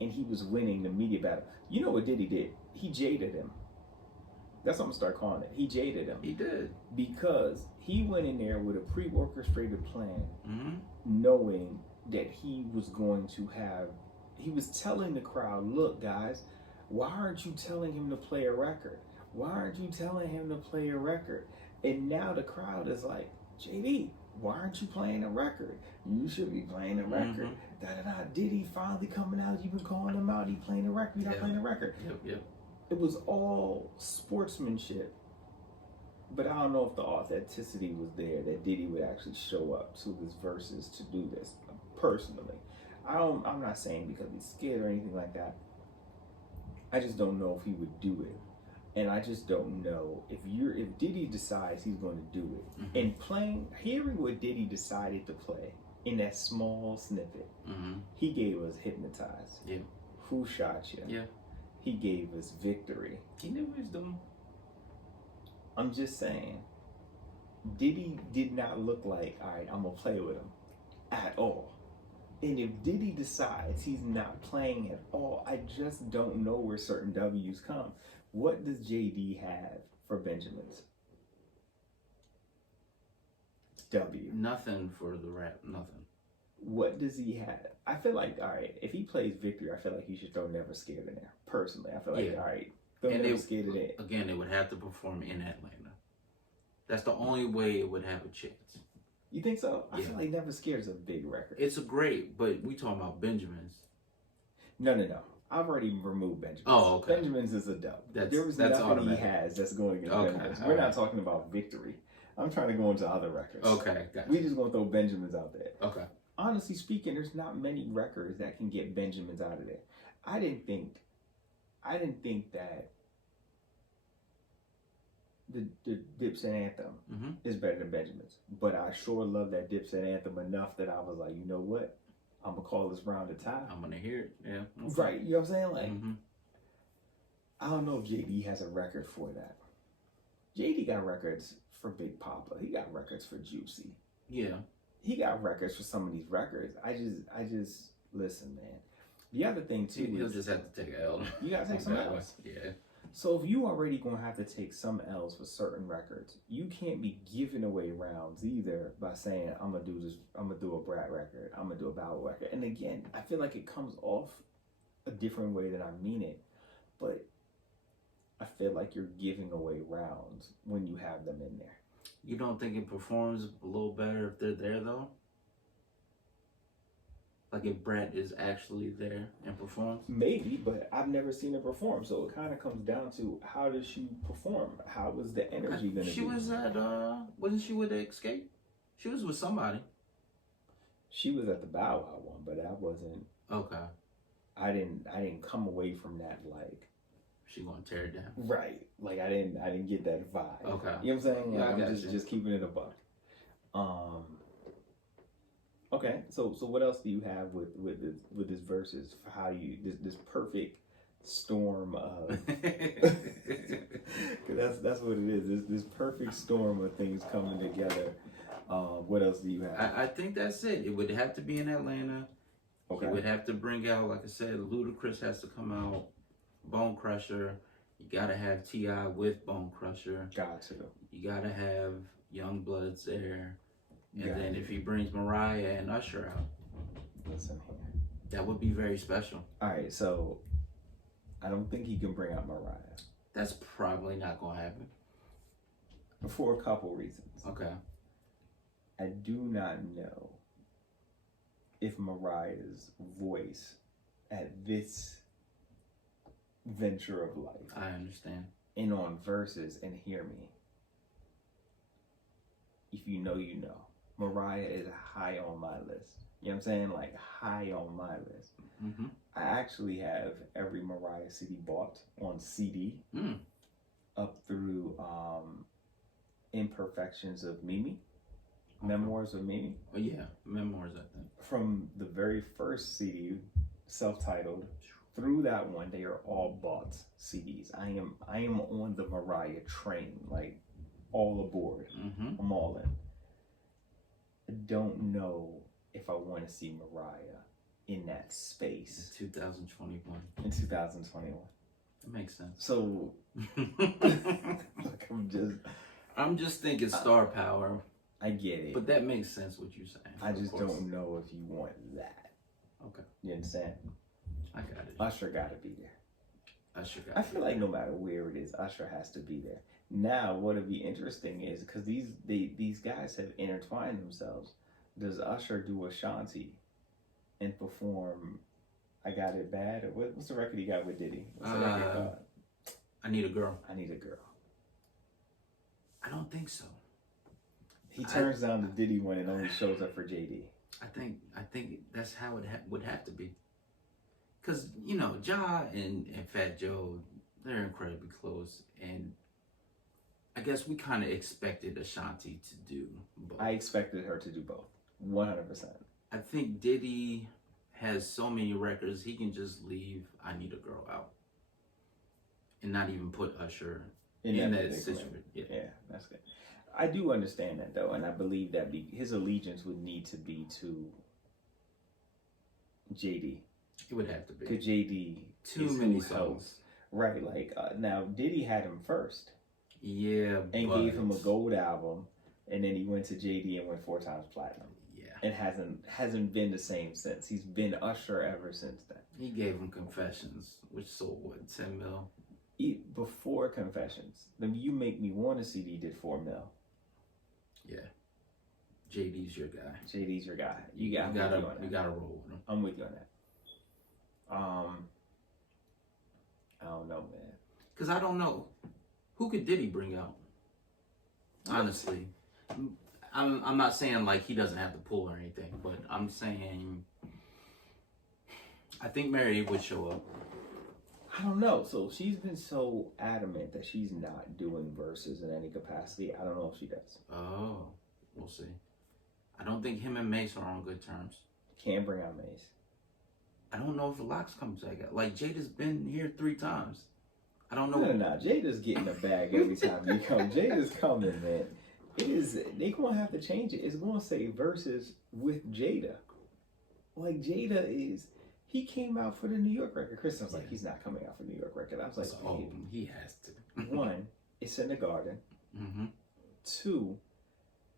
and he was winning the media battle. You know what Diddy did? He jaded him. That's what I'm gonna start calling it. He jaded him. He did. Because he went in there with a pre-orchestrated plan, Mm-hmm. knowing that he was going to have, he was telling the crowd, look guys, why aren't you telling him to play a record? Why aren't you telling him to play a record? And now the crowd is like, JD, why aren't you playing a record? You should be playing a record. Diddy finally coming out. You've been calling him out. He playing a record. He's not playing a record. Yep. It was all sportsmanship. But I don't know if the authenticity was there that Diddy would actually show up to his verses to do this. Personally, I'm not saying because he's scared or anything like that. I just don't know if he would do it. And I just don't know if Diddy decides he's going to do it. Mm-hmm. And hearing what Diddy decided to play in that small snippet, he gave us Hypnotized. Yeah. Who Shot You? Yeah. He gave us Victory. He knew what he was doing. I'm just saying, Diddy did not look like, all right, I'm going to play with him at all. And if Diddy decides he's not playing at all, I just don't know where certain W's come. What does JD have for Benjamins? W. Nothing for the rap. Nothing. What does he have? I feel like, all right, if he plays Victory, I feel like he should throw Never Scared in there. Personally, I feel like, all right, throw Never Scared in there. Again, they would have to perform in Atlanta. That's the only way it would have a chance. You think so? I feel like Never Scared is a big record. It's a great, but we talking about Benjamin's. No. I've already removed Benjamin's. Oh, okay. Benjamin's is a dub. That's nothing automatic. he has that's going against Okay, Benjamin's. all We're right. not talking about Victory. I'm trying to go into other records. Okay, gotcha. We just gonna throw Benjamin's out there. Okay. Honestly speaking, there's not many records that can get Benjamin's out of there. I didn't think that the Dipset anthem is better than Benjamin's, but I sure love that Dipset anthem enough that I was like, you know what? I'm gonna call this round a tie. I'm gonna hear it. Yeah. Okay. Right. You know what I'm saying? Like, I don't know if JD has a record for that. JD got records for Big Papa. He got records for Juicy. Yeah. He got records for some of these records. I just listen, man. The other thing too He'll is just have to take an L. you gotta take some L's. Yeah. So if you already gonna have to take some L's for certain records, you can't be giving away rounds either by saying I'm gonna do this. I'm gonna do a Brat record. I'm gonna do a Ballad record. And again, I feel like it comes off a different way than I mean it, but I feel like you're giving away rounds when you have them in there. You don't think it performs a little better if they're there though? Like if Brat is actually there and performs? Maybe, but I've never seen her perform, so it kind of comes down to how does she perform? How was the energy gonna be? She was at wasn't she with the Escape? She was with somebody. She was at the Bow Wow one, but I wasn't. Okay. I didn't come away from that like She gonna tear it down. right. Like I didn't get that vibe. Okay. You know what I'm saying? Yeah, Like, I got I'm you. just keeping it a buck. Okay, so what else do you have with this verses? How you this perfect storm of cause that's what it is. This perfect storm of things coming together. What else do you have? I think that's it. It would have to be in Atlanta. Okay. He would have to bring out, like I said, Ludacris has to come out, Bone Crusher. You gotta have T.I. with Bone Crusher. Got to. You gotta have Young Bloods there. And Got then it. if he brings Mariah and Usher out, Listen here. that would be very special. All right, so I don't think he can bring out Mariah That's probably not gonna happen. for a couple reasons. Okay. I do not know if Mariah's voice at this venture of life I understand. and on Versus and Hear Me. If you know, you know. Mariah is high on my list. You know what I'm saying? Like high on my list. Mm-hmm. I actually have every Mariah CD bought on CD up through Imperfections of Mimi, Memoirs of Mimi. Oh yeah, Memoirs, I think. From the very first CD, self-titled, through that one, they are all bought CDs. I am on the Mariah train, like all aboard. Mm-hmm. I'm all in. I don't know if I want to see Mariah in that space 2021. in 2021. That makes sense. So, like, I'm just thinking star power, I get it. but that makes sense what you're saying. I of just course. don't know if you want that. Okay, You understand? I got it. Usher got to be there. Usher got I feel like no matter where it is, Usher has to be there. Now, what'll be interesting is because these guys have intertwined themselves. Does Usher do Ashanti and perform "I Got It Bad"? Or what's the record he got with Diddy? What's the record called? I Need a Girl. I Need a Girl. I don't think so. He turns down the Diddy one and only shows up for JD. I think that's how it would have to be. Cause you know Ja and Fat Joe, they're incredibly close, and I guess we kind of expected Ashanti to do both. I expected her to do both, 100%. I think Diddy has so many records, he can just leave I Need a Girl out and not even put Usher in that particular- situation. Yeah. Yeah, that's good. I do understand that though, and I believe that his allegiance would need to be to JD. It would have to be. Because JD Too is many who songs. helps. Right, like now Diddy had him first Yeah, and but gave him a gold album and then he went to JD and went 4 times platinum. Yeah. And hasn't been the same since. He's been Usher ever since then. He gave him Confessions, which sold what, 10 mil? Before Confessions, the You Make Me Wanna CD did 4 mil. Yeah. JD's your guy. JD's your guy. You gotta roll with him. I'm with you on that. I don't know, man. Cause I don't know who could Diddy bring out. Honestly, I'm not saying like he doesn't have the pull or anything, but I'm saying I think Mary would show up. I don't know. So she's been so adamant that she's not doing verses in any capacity. I don't know if she does. Oh, we'll see. I don't think him and Mace are on good terms. Can't bring out Mace. I don't know if the Locks comes back. Like Jada's been here 3 times. I don't know. No. Jada's getting a bag every time you come. Jada's coming, man. They gonna have to change it. It's gonna say verses with Jada. Like Jada is. He came out for the New York record. Kristen was like, he's not coming out for the New York record. I was like, oh, he has to. 1, it's in the garden. Mm-hmm. 2,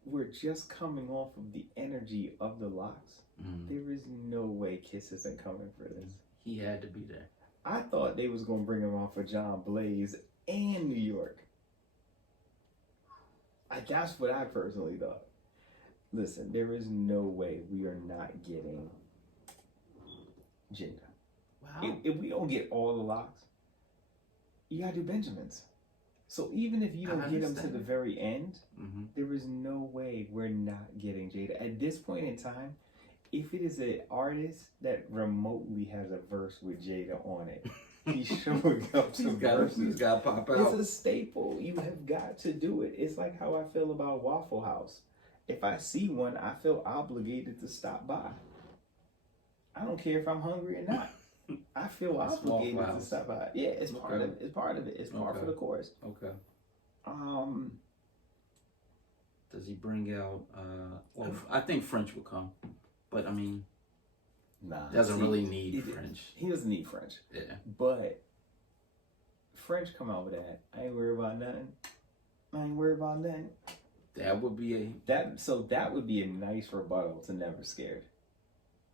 we're just coming off of the energy of the Locks. Mm-hmm. There is no way Kiss isn't coming for this. He had to be there. I thought they was gonna bring him on for John Blaze and New York. That's what I personally thought. Listen, there is no way we are not getting Jada. Wow. If we don't get all the Locks, you gotta do Benjamins. So even if you don't get them to the very end, there is no way we're not getting Jada. At this point in time, if it is an artist that remotely has a verse with Jada on it, he's showing up to verses. He's got to pop out. It's a staple. You have got to do it. It's like how I feel about Waffle House. If I see one, I feel obligated to stop by. I don't care if I'm hungry or not. I feel obligated to stop by. Yeah, it's part of it. It's part of it. It's part for the chorus. Okay. Does he bring out? Well, I think French will come, but I mean, doesn't really need French. He doesn't need French. Yeah. But French come out with that. I ain't worried about nothing. That would be that would be a nice rebuttal to Never Scared.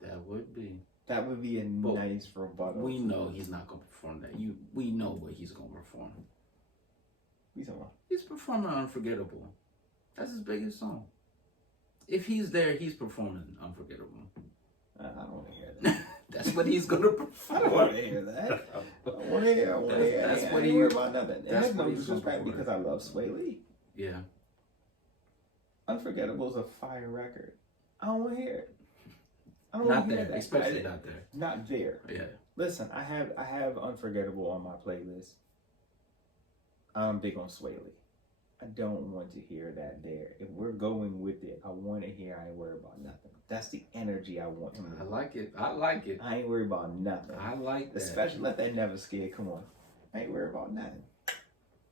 That would be. That would be a nice rebuttal. We know he's not going to perform that. We know what he's going to perform. He's performing Unforgettable. That's his biggest song. If he's there, he's performing Unforgettable. I don't want to hear that. That's what he's going to perform. I don't want to hear that. I want to hear. That's what he worry about nothing. That's no disrespect because I love Sway Lee. Yeah. Unforgettable is a fire record. I don't want to hear it. I don't not want to there, hear that. especially not there. Not there. Yeah. Listen, I have Unforgettable on my playlist. I'm big on Sway Lee. I don't want to hear that there. If we're going with it, I want to hear I ain't worried about nothing. That's the energy I want him to. I like it. I ain't worried about nothing. I like that. Especially let that Never Scared. Come on. I ain't worried about nothing.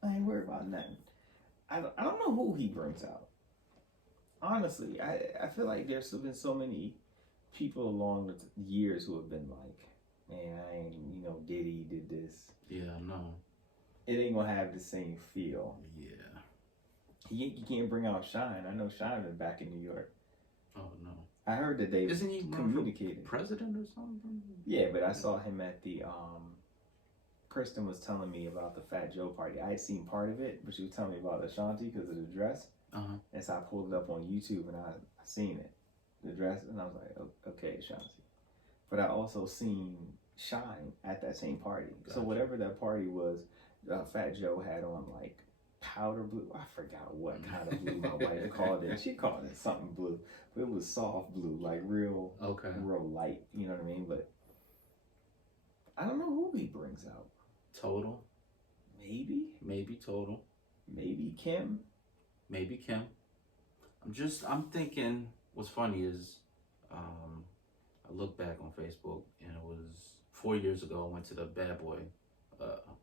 I don't know who he brings out. Honestly, I feel like there's been so many people along the years who have been like, man, Diddy did this. Yeah, I know. It ain't gonna have the same feel. Yeah. You can't bring out Shine. I know Shine is back in New York. Oh no. I heard that they isn't he communicated. President or something? Yeah, but I saw him at the Kristen was telling me about the Fat Joe party. I had seen part of it, but she was telling me about Ashanti because of the dress. And so I pulled it up on YouTube and I seen it, the dress, and I was like, okay, Ashanti. But I also seen Shine at that same party. Gotcha. So whatever that party was, Fat Joe had on like powder blue. I forgot what kind of blue my wife called it. She called it something blue, but it was soft blue, like real light. You know what I mean? But I don't know who he brings out. Total. Maybe Total. Maybe Kim. I'm thinking. What's funny is, I look back on Facebook and it was 4 years ago. I went to the Bad Boy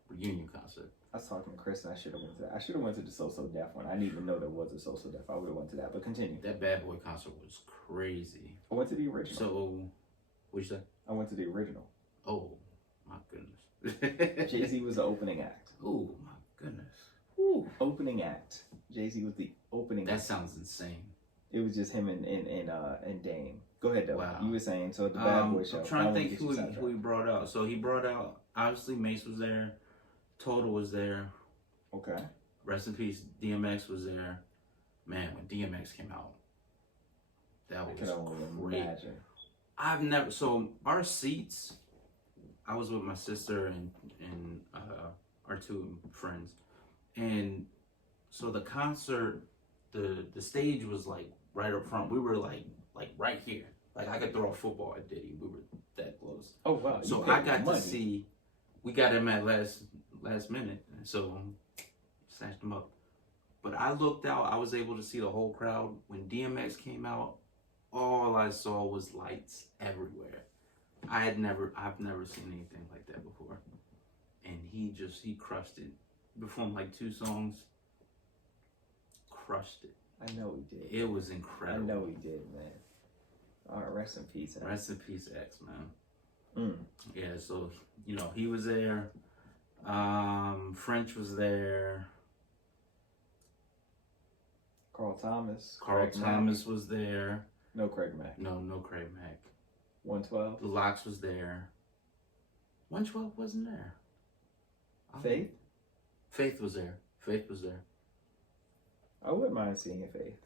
reunion concert. I was talking to Chris and I should have went to that. I should have went to the So So Def one. I didn't even know there was a So So Def. I would have went to that, but continue. That Bad Boy concert was crazy. I went to the original. So, what'd you say? I went to the original. Oh, my goodness. Jay-Z was the opening act. Oh, my goodness. Whew. Opening act. Jay-Z was the opening That act. sounds insane. It was just him and Dame. Go ahead though. Wow. You were saying so the Bad Boy show. I'm trying to think who he brought out. So he brought out, obviously Mace was there, Total was there. Okay. Rest in peace, DMX was there. Man, when DMX came out, that was great. Imagine. So our seats, I was with my sister and our two friends. And so the concert, the stage was like right up front. We were like right here. Like I could throw a football at Diddy. We were that close. Oh wow. So I got to see, we got him at last minute. So snatched him up. But I looked out, I was able to see the whole crowd. When DMX came out, all I saw was lights everywhere. I've never seen anything like that before. And he crushed it. Performed like 2 songs. Crushed it. I know he did. It was incredible. I know he did, man. All right, rest in peace, X. Rest in peace, X, man. Mm. Yeah, so, he was there. French was there. Carl Thomas. Carl Thomas was there. No Craig Mack. No Craig Mack. 112. The Locks was there. 112 wasn't there. Faith? Faith was there. I wouldn't mind seeing Faith.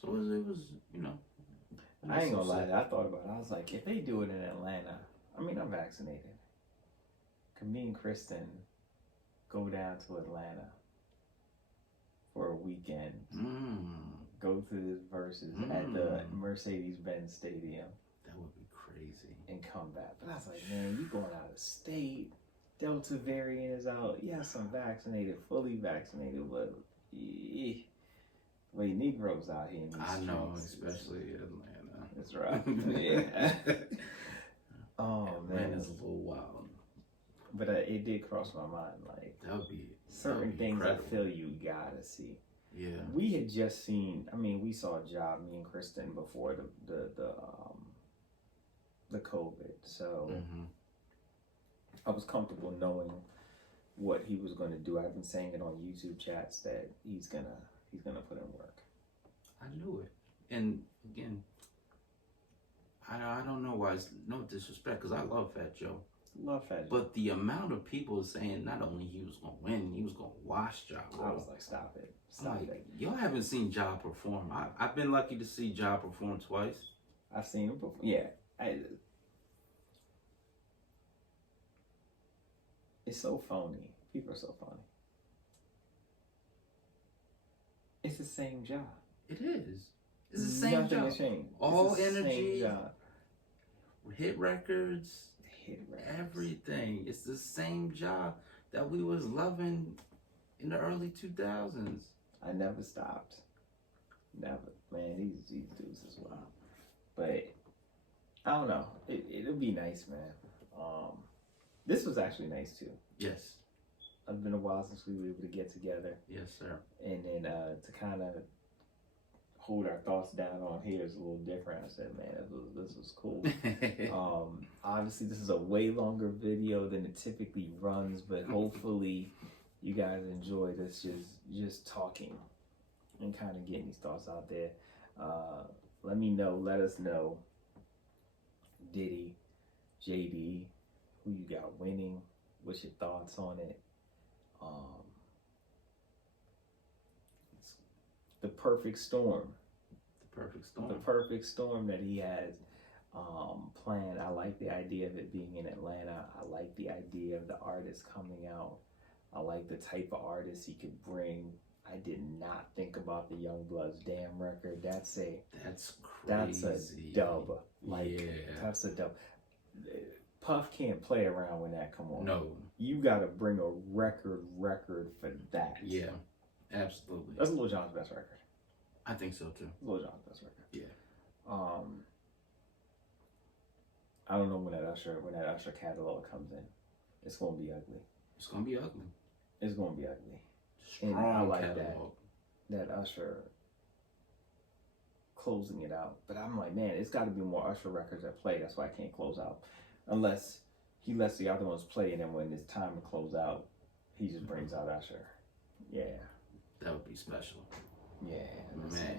So it was I ain't gonna lie, I thought about it. I was like, if they do it in Atlanta, I mean, I'm vaccinated. Can me and Kristen go down to Atlanta for a weekend, go to this Verzuz at the Mercedes-Benz Stadium. That would be crazy. And come back. But I was like, man, you going out of state. Delta variant is out. Yes, I'm vaccinated, fully vaccinated, but wait, Negroes out here in these I know, streets. especially Atlanta. That's right. Yeah. Oh, man. Atlanta's a little wild. But it did cross my mind. Like, that would be certain things incredible. I feel you gotta see. Yeah. We had just seen, we saw a job, me and Kristen, before the COVID. So I was comfortable knowing what he was going to do. I've been saying it on YouTube chats that he's gonna put in work. I knew it. And again, I don't know why it's no disrespect, because I love Fat Joe. Love Fat Joe. But the amount of people saying not only he was going to win, he was going to wash Ja. I was like, stop it. Stop it. Y'all haven't seen Ja perform. I've been lucky to see Ja perform twice. I've seen him perform. Yeah. It's so phony. People are so phony. It's the same job. It is. It's the same Nothing job. has changed. All it's the energy. Same job. Hit records. Everything. It's the same job that we was loving in the early 2000s. I never stopped. Never. Man, these dudes as well. But I don't know. It'll be nice, man. This was actually nice too. Yes. It's been a while since we were able to get together. Yes, sir. And then to kind of hold our thoughts down on here is a little different. I said, man, this was cool. Obviously, this is a way longer video than it typically runs, but hopefully you guys enjoy this just talking and kind of getting these thoughts out there. Let us know, Diddy, JD, who you got winning, what's your thoughts on it. The perfect storm. The perfect storm that he has planned. I like the idea of it being in Atlanta. I like the idea of the artist coming out. I like the type of artist he could bring. I did not think about the Youngbloods Damn record. That's crazy. That's a dub. That's a dub. Puff can't play around when that come on. No. You gotta bring a record for that. Yeah, absolutely. That's Lil Jon's best record. I think so too. Lil Jon's best record. Yeah. I don't know when that Usher catalog comes in. It's gonna be ugly. It's gonna be ugly. It's gonna be ugly. Strong and I like catalog. that Usher closing it out. But I'm like, man, it's got to be more Usher records that play. That's why I can't close out, unless he lets the other ones play, and then when it's time to close out, he just brings out Usher. Yeah. That would be special. Yeah. Man.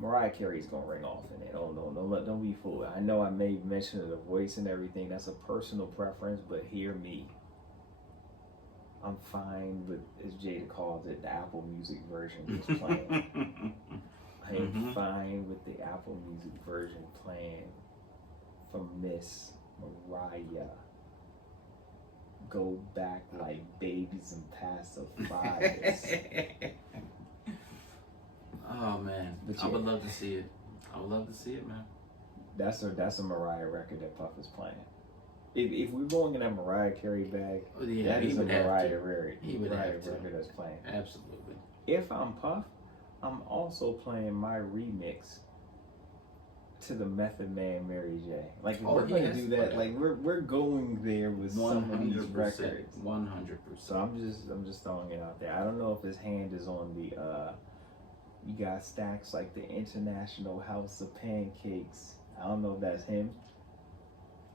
Mariah Carey's gonna ring off in it. Don't be fooled. I know I made mention of the voice and everything. That's a personal preference, but hear me. I'm fine with, as Jada calls it, the Apple Music version is playing. I am fine with the Apple Music version playing from Miss Mariah. Go back like babies and pacifiers. Oh man, But I yeah. would love to see it. I would love to see it, man. That's a Mariah record that Puff is playing. If we're going in that Mariah Carey bag, that is a Mariah record that's playing. Absolutely. If I'm Puff, I'm also playing my remix to the Method Man Mary J. Like if we're gonna do that, like we're going there with some of these records. 100%. So I'm just throwing it out there. I don't know if his hand is on the you got stacks like the International House of Pancakes. I don't know if that's him.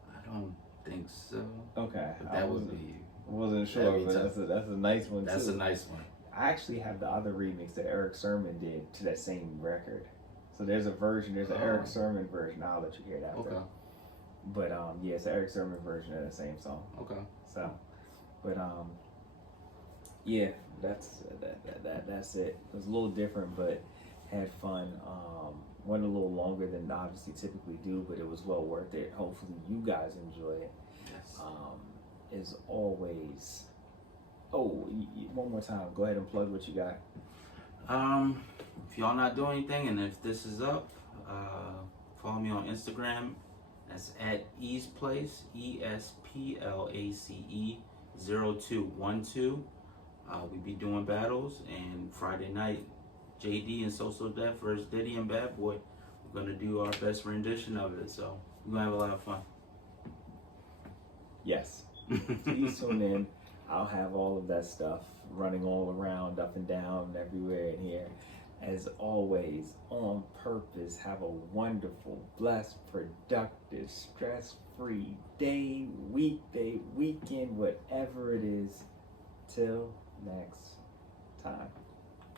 I don't think so. Okay. But that would be. Wasn't sure, but that's a nice one too. That's a nice one. I actually have the other remix that Eric Sermon did to that same record. So there's an Eric Sermon version. I'll let you hear that. Okay. But yeah, it's an Eric Sermon version of the same song. Okay. So, but yeah, that's it. It was a little different, but had fun. Went a little longer than obviously typically do, but it was well worth it. Hopefully you guys enjoy it. Yes. As always. Oh, one more time. Go ahead and plug what you got. If y'all not doing anything, and if this is up, follow me on Instagram. That's at EasePlace, ESPLACE0212. We be doing battles, and Friday night, JD and So Def versus Diddy and Bad Boy. We're gonna do our best rendition of it, so we're gonna have a lot of fun. Yes. Please tune in. I'll have all of that stuff running all around, up and down, everywhere in here. As always, on purpose, have a wonderful, blessed, productive, stress-free day, weekday, weekend, whatever it is. Till next time.